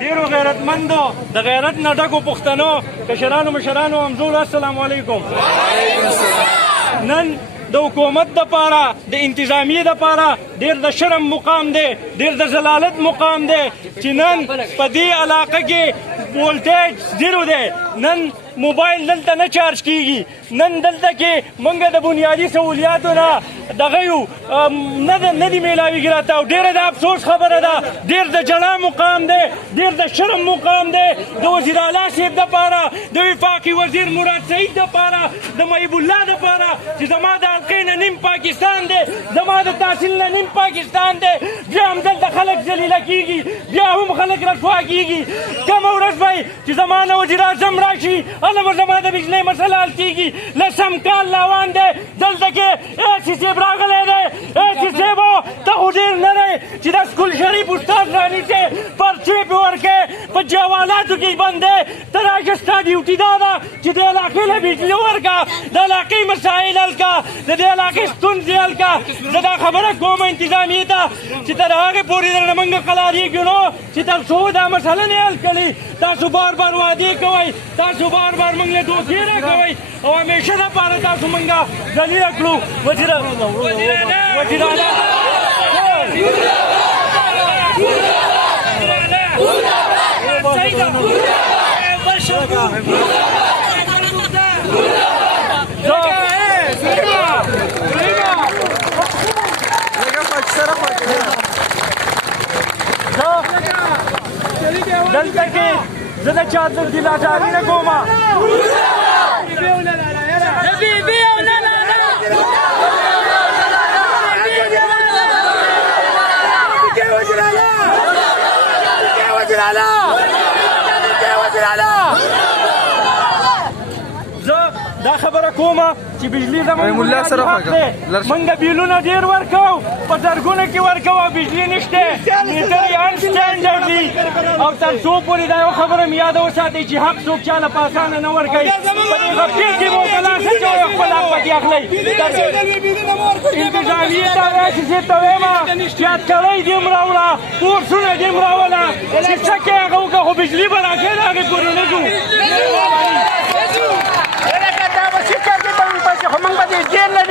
ډیرو غیرتمندو د غیرت نه ډکو پښتنو کشرانو مشرانو همزولو السلام علیکم. نن د حکومت دپاره د انتظامیې دپاره ډېر د شرم مقام دی، ډېر د ضلالت مقام دی چې نن په دې علاقه کې وولټیج زیرو دی. نن موبایل دلته نه چارج کیږي، نن دلته کې موږ د بنیادي سهولیاتو نه دغه یو نه دي میلاویږي راته، او ډېره د افسوس خبره ده، ډېر د ژړا مقام دی، ډېر د شرم مقام دی د وزیر اعلی صاحب دپاره، د وفاقي وزیر مرادسعید دپاره، د محب الله دپاره چې زما د حلقې نه نیم پاکستان دی، زما د تحصیل نه نیم پاکستان دی. بیا هم دلته خلک ذلیله کېږي، بیا هم خلک رسوا کېږي. کومه ورځ به چې زما نه وزیر اعظم راشي هله به زما د بجلۍ مسله حل کېږي. لسم کال روان دی دلته کې ایسي صاحب راغلی دی. ایسي صاحبو ته خو ډېر نه دی چې د سکول شریف استاد رانیسې پرچې پې ورکې په جوالاتو کې بند دی. ته راشه ستا ډیوټي دا ده چې د علاقې له بجلي ورکړه، د علاقې مسایل حل کړه، د دې علاقې ستونزې حل کړه. زه دا خبره کوم انتظامیې ته چې تر هغې پورې درنه موږ قلاریږو نو چې تر څو دا مسله نه حل کړي. تاسو بار بار وعدې کوئ، تاسو بار بار موږ له دوکې راکوئ او همیشه دپاره تاسو موږ ذلیله کړو. وزیر اعلی دلته کې زه د چا دلاداري نه کوم. دا خبره کومه چې بجلي زموږ بنیادي حق دی. موږ بیلونه ډېر ورکوو، په زرګونه کې ورکوو او بجلي نشته. میټر یې انسټنډرډ دي او تر څو پورې دا یو خبره مې یاده وساتئ چې حق څوک چاله په اسانه نه ورکوي. په دې غفلت کې مبتلا شوی او خپل حق پکې اخلئ. انتظامیې ته راشي صاحب ته وایم چې اتکړۍ دې هم راوړه، کورسونه دې هم راوله، چې څه کوې هغه وکړه، خو بجلي به راکړې د هغې پورې نه ځو.